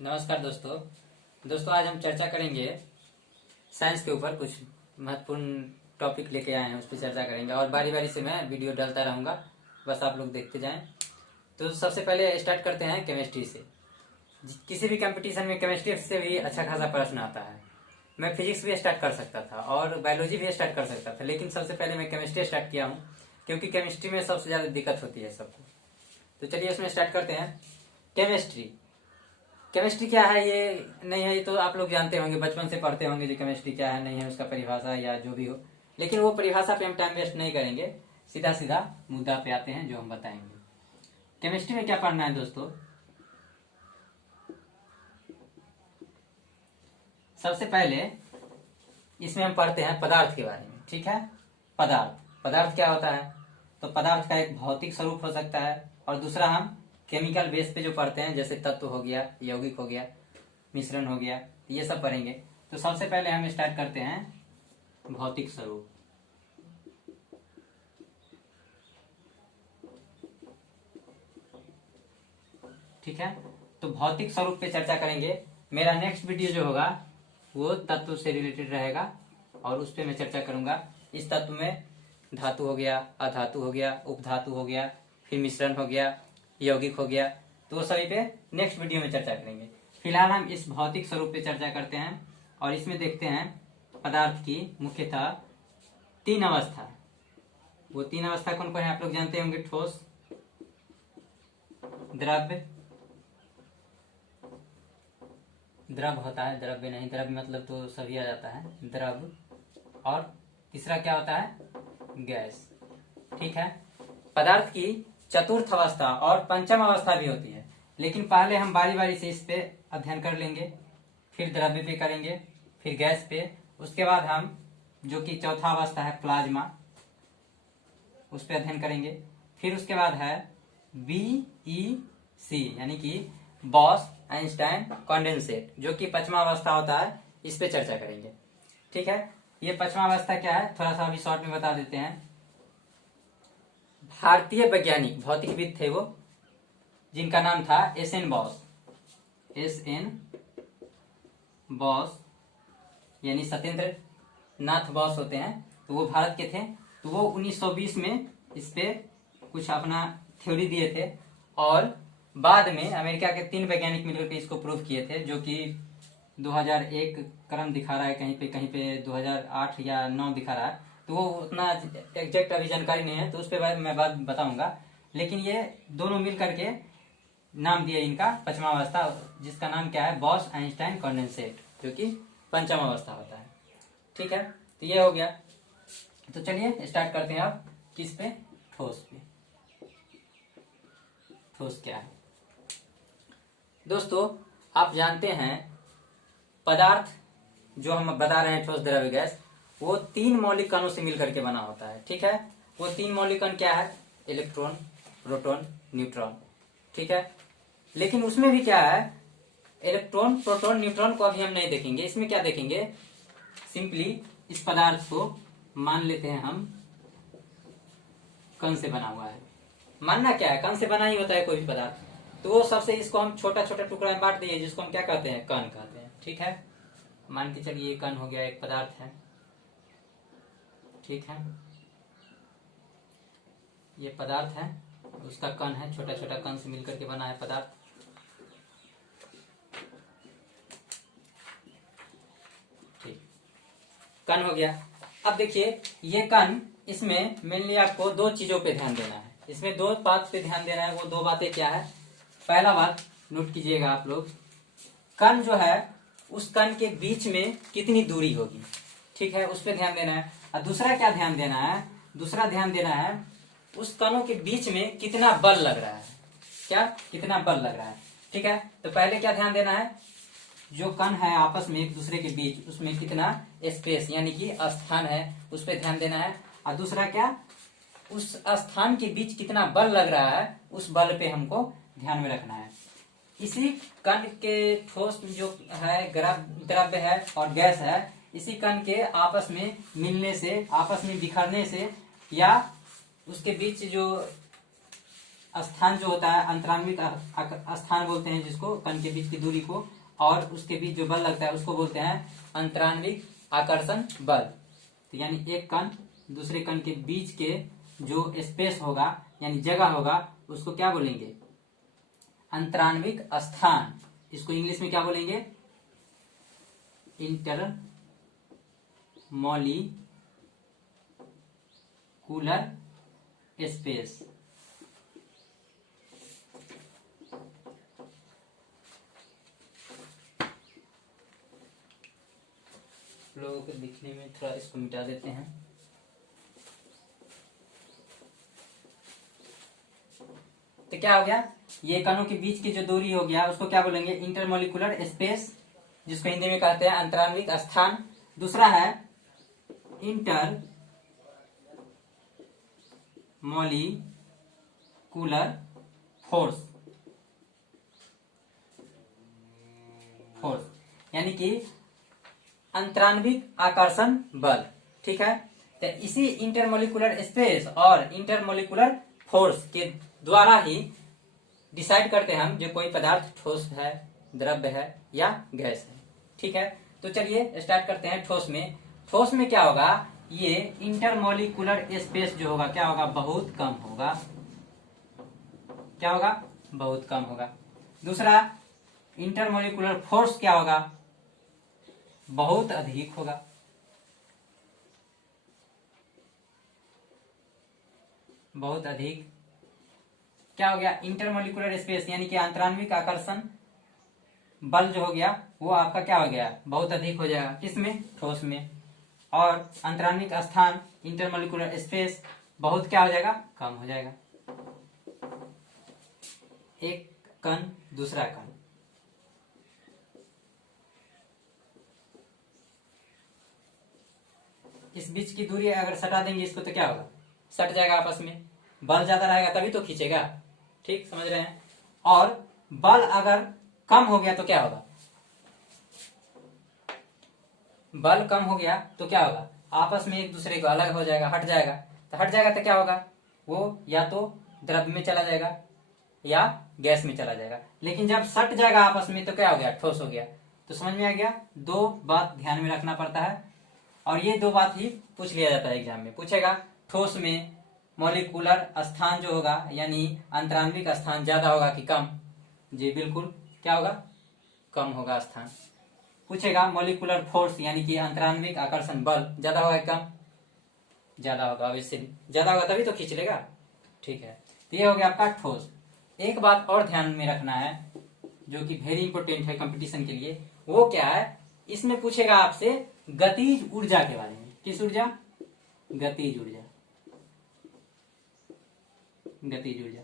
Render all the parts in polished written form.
नमस्कार दोस्तों आज हम चर्चा करेंगे साइंस के ऊपर। कुछ महत्वपूर्ण टॉपिक लेके आए हैं, उस पर चर्चा करेंगे और बारी बारी से मैं वीडियो डालता रहूंगा, बस आप लोग देखते जाएं। तो सबसे पहले स्टार्ट करते हैं केमिस्ट्री से। किसी भी कंपटीशन में केमिस्ट्री से भी अच्छा खासा प्रश्न आता है। मैं फिजिक्स भी स्टार्ट कर सकता था और बायोलॉजी भी स्टार्ट कर सकता था, लेकिन सबसे पहले मैं केमिस्ट्री स्टार्ट किया हूँ, क्योंकि केमिस्ट्री में सबसे ज्यादा दिक्कत होती है सबको। तो चलिए उसमें स्टार्ट करते हैं। केमिस्ट्री क्या है ये नहीं है, ये तो आप लोग जानते होंगे, बचपन से पढ़ते होंगे जो केमिस्ट्री क्या है नहीं है, उसका परिभाषा या जो भी हो। लेकिन वो परिभाषा पे हम टाइम वेस्ट नहीं करेंगे, सीधा सीधा मुद्दा पे आते हैं जो हम बताएंगे। केमिस्ट्री में क्या पढ़ना है दोस्तों? सबसे पहले इसमें हम पढ़ते हैं पदार्थ के बारे में। ठीक है, पदार्थ क्या होता है? तो पदार्थ का एक भौतिक स्वरूप हो सकता है, और दूसरा हम केमिकल बेस पे जो पढ़ते हैं, जैसे तत्व हो गया, यौगिक हो गया, मिश्रण हो गया, ये सब पढ़ेंगे। तो सबसे पहले हम स्टार्ट करते हैं भौतिक स्वरूप। ठीक है, तो भौतिक स्वरूप पे चर्चा करेंगे। मेरा नेक्स्ट वीडियो जो होगा वो तत्व से रिलेटेड रहेगा, और उस पर मैं चर्चा करूंगा। इस तत्व में धातु हो गया, अधातु हो गया, उपधातु हो गया, फिर मिश्रण हो गया, यौगिक हो गया, तो वो सभी पे नेक्स्ट वीडियो में चर्चा करेंगे। फिलहाल हम इस भौतिक स्वरूप पे चर्चा करते हैं, और इसमें देखते हैं पदार्थ की मुख्यतः तीन अवस्था। वो तीन अवस्था कौन कौन है आप लोग जानते होंगे? ठोस, द्रव होता है, द्रव्य नहीं, द्रव्य मतलब तो सभी आ जाता है, द्रव, और तीसरा क्या होता है? गैस। ठीक है, पदार्थ की चतुर्थ अवस्था और पंचम अवस्था भी होती है, लेकिन पहले हम बारी बारी से इस पे अध्ययन कर लेंगे, फिर द्रव्य पे करेंगे, फिर गैस पे, उसके बाद हम जो कि चौथा अवस्था है प्लाज्मा, उस पे अध्ययन करेंगे। फिर उसके बाद है BEC यानी कि बॉस आइंस्टाइन कंडेंसेट, जो कि पांचवा अवस्था होता है, इस पे चर्चा करेंगे। ठीक है, ये पांचवा अवस्था क्या है थोड़ा सा अभी शॉर्ट में बता देते हैं। भारतीय वैज्ञानिक भौतिकविद थे वो, जिनका नाम था SN बॉस यानी सत्येंद्र नाथ बॉस होते हैं। तो वो भारत के थे। तो वो 1920 में इस पे कुछ अपना थ्योरी दिए थे, और बाद में अमेरिका के 3 वैज्ञानिक मिलकर के इसको प्रूव किए थे, जो कि 2001 क्रम दिखा रहा है, कहीं पे 2008 या 9 दिखा रहा है। तो वो उतना एग्जैक्ट अभी जानकारी नहीं है, तो उस पर मैं बात बताऊंगा। लेकिन ये दोनों मिल करके नाम दिए इनका पांचवा अवस्था, जिसका नाम क्या है? बॉस आइंस्टाइन कंडेंसेट, जो कि पंचम अवस्था होता है। ठीक है, तो ये हो गया। तो चलिए स्टार्ट करते हैं अब किस पे? ठोस पे। ठोस क्या है दोस्तों? आप जानते हैं पदार्थ जो हम बता रहे हैं, ठोस, द्रव्य, गैस, वो 3 मौलिक कणों से मिलकर के बना होता है। ठीक है, वो 3 मौलिक कण क्या है? Electron, proton, neutron. ठीक है, लेकिन उसमें भी क्या है? इलेक्ट्रॉन, प्रोटॉन, न्यूट्रॉन को अभी हम नहीं देखेंगे। इसमें क्या देखेंगे? सिंपली इस पदार्थ को मान लेते हैं हम कण से बना हुआ है। मानना क्या है? कण से बना ही होता है कोई भी पदार्थ। तो वो सबसे इसको हम छोटा छोटा टुकड़ा में बांट दिए, जिसको हम क्या कहते हैं? कण कहते हैं। ठीक है, मान के चलिए ये कण हो गया, एक पदार्थ है। ठीक है, ये पदार्थ है, उसका कण है, छोटा छोटा कण से मिलकर के बना है पदार्थ। ठीक, कण हो गया। अब देखिए ये कण, इसमें मेनली आपको 2 चीजों पे ध्यान देना है। इसमें 2 बात पे ध्यान देना है। वो 2 बातें क्या है? पहला बात नोट कीजिएगा आप लोग, कण जो है उस कण के बीच में कितनी दूरी होगी। ठीक है, उस पे ध्यान देना है। और दूसरा क्या ध्यान देना है? दूसरा ध्यान देना है उस कणों के बीच में कितना बल लग रहा है। क्या? कितना बल लग रहा है। ठीक है, तो पहले क्या ध्यान देना है? जो कण है आपस में एक दूसरे के बीच, उसमें कितना स्पेस यानी कि स्थान है, उस पर ध्यान देना है। और दूसरा क्या? उस स्थान के बीच कितना बल लग रहा है, उस बल पे हमको ध्यान में रखना है। इसी कण के ठोस जो है, द्रव्य है और गैस है, इसी कण के आपस में मिलने से, आपस में बिखरने से, या उसके बीच जो स्थान जो होता है अंतरान्विक स्थान बोलते हैं जिसको, कण के बीच की दूरी को, और उसके बीच जो बल लगता है उसको बोलते हैं अंतरान्विक आकर्षण बल। तो यानी एक कण दूसरे कण के बीच के जो स्पेस होगा यानी जगह होगा उसको क्या बोलेंगे? अंतरान्विक स्थान। इसको इंग्लिश में क्या बोलेंगे? Intermolecular space. लोगों को दिखने में थोड़ा इसको मिटा देते हैं। तो क्या हो गया? ये कणों के बीच की जो दूरी हो गया उसको क्या बोलेंगे? इंटरमॉलिक्यूलर स्पेस, जिसको हिंदी में कहते हैं अंतरान्विक स्थान। दूसरा है इंटर मॉलिक्यूलर फोर्स, यानी कि अंतरान्विक आकर्षण बल। ठीक है, तो इसी इंटरमॉलिक्यूलर स्पेस और इंटरमॉलिक्यूलर फोर्स के द्वारा ही डिसाइड करते हैं हम जो कोई पदार्थ ठोस है, द्रव्य है या गैस है। ठीक है, तो चलिए स्टार्ट करते हैं ठोस में। ठोस में क्या होगा? ये इंटरमॉलिक्यूलर स्पेस जो होगा क्या होगा? बहुत कम होगा। क्या होगा? बहुत कम होगा। दूसरा इंटरमॉलिक्यूलर फोर्स क्या होगा? बहुत अधिक होगा। बहुत अधिक। क्या हो गया? इंटरमॉलिक्यूलर स्पेस यानी कि अंतरान्विक आकर्षण बल जो हो गया वो आपका क्या हो गया? बहुत अधिक हो जाएगा। किसमें? ठोस में। और अंतरान्विक स्थान इंटरमॉलिक्यूलर स्पेस बहुत क्या हो जाएगा? कम हो जाएगा। एक कण दूसरा कण, इस बीच की दूरी अगर सटा देंगे इसको तो क्या होगा? सट जाएगा आपस में। बल ज्यादा रहेगा तभी तो खींचेगा। ठीक, समझ रहे हैं? और बल अगर कम हो गया तो क्या होगा? बल कम हो गया तो क्या होगा? आपस में एक दूसरे को अलग हो जाएगा, हट जाएगा। तो हट जाएगा तो क्या होगा? वो या तो द्रव्य में चला जाएगा या गैस में चला जाएगा। लेकिन जब सट जाएगा आपस में तो क्या हो गया? ठोस हो गया। तो समझ में आ गया? दो बात ध्यान में रखना पड़ता है और ये दो बात ही पूछ लिया जाता है एग्जाम में। पूछेगा ठोस में मॉलिक्यूलर स्थान जो होगा यानी अंतरान्विक स्थान ज्यादा होगा कि कम? जी बिल्कुल, क्या होगा? कम होगा स्थान। पूछेगा मॉलिक्यूलर फोर्स यानी कि अंतरान्विक आकर्षण बल ज्यादा होगा कि कम? ज्यादा होगा। ऑब्वियसली ज्यादा होगा तभी तो खींच लेगा। ठीक है, तो ये हो गया आपका ठोस। एक बात और ध्यान में रखना है जो कि वेरी इंपॉर्टेंट है कंपटीशन के लिए, वो क्या है? इसमें पूछेगा आपसे गतिज ऊर्जा के बारे में। किस ऊर्जा? गतिज ऊर्जा। गतिज ऊर्जा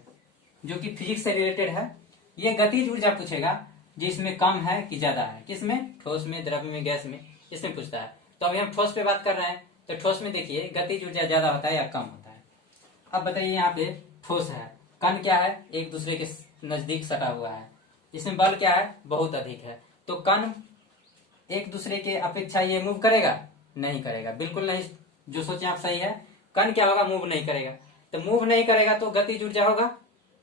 जो कि फिजिक्स से रिलेटेड है। ये गतिज ऊर्जा पूछेगा जिसमें कम है कि ज्यादा है। किसमें? ठोस में, द्रव्य में, गैस में, इसमें पूछता है। तो अभी हम ठोस पे बात कर रहे हैं तो ठोस में देखिए गतिज ऊर्जा ज्यादा होता है या कम होता है। अब बताइए, यहाँ पे ठोस है, कण क्या है? एक दूसरे के नजदीक सटा हुआ है। इसमें बल क्या है? बहुत अधिक है। तो कण एक दूसरे के अपेक्षा ये मूव करेगा? नहीं करेगा, बिल्कुल नहीं। जो सोचे आप सही है। कण क्या होगा? मूव नहीं करेगा। तो मूव नहीं करेगा तो गतिज ऊर्जा होगा?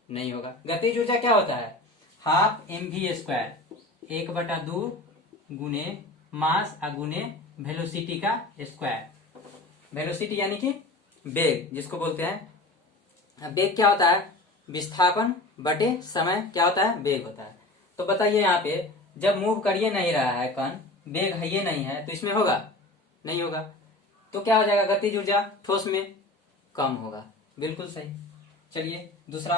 नहीं होगा। गतिज ऊर्जा क्या होता है? हाफ mv², 1/2 गुने मास गुने वेलोसिटी का स्क्वायर। वेलोसिटी यानी कि वेग जिसको बोलते हैं। वेग क्या होता है? विस्थापन बटे समय क्या होता है? वेग होता है। तो बताइए यहाँ पे जब मूव करिए नहीं रहा है कण, वेग है ये नहीं है, तो इसमें होगा? नहीं होगा। तो क्या हो जाएगा? गतिज ऊर्जा ठोस में कम होगा। बिल्कुल सही। चलिए दूसरा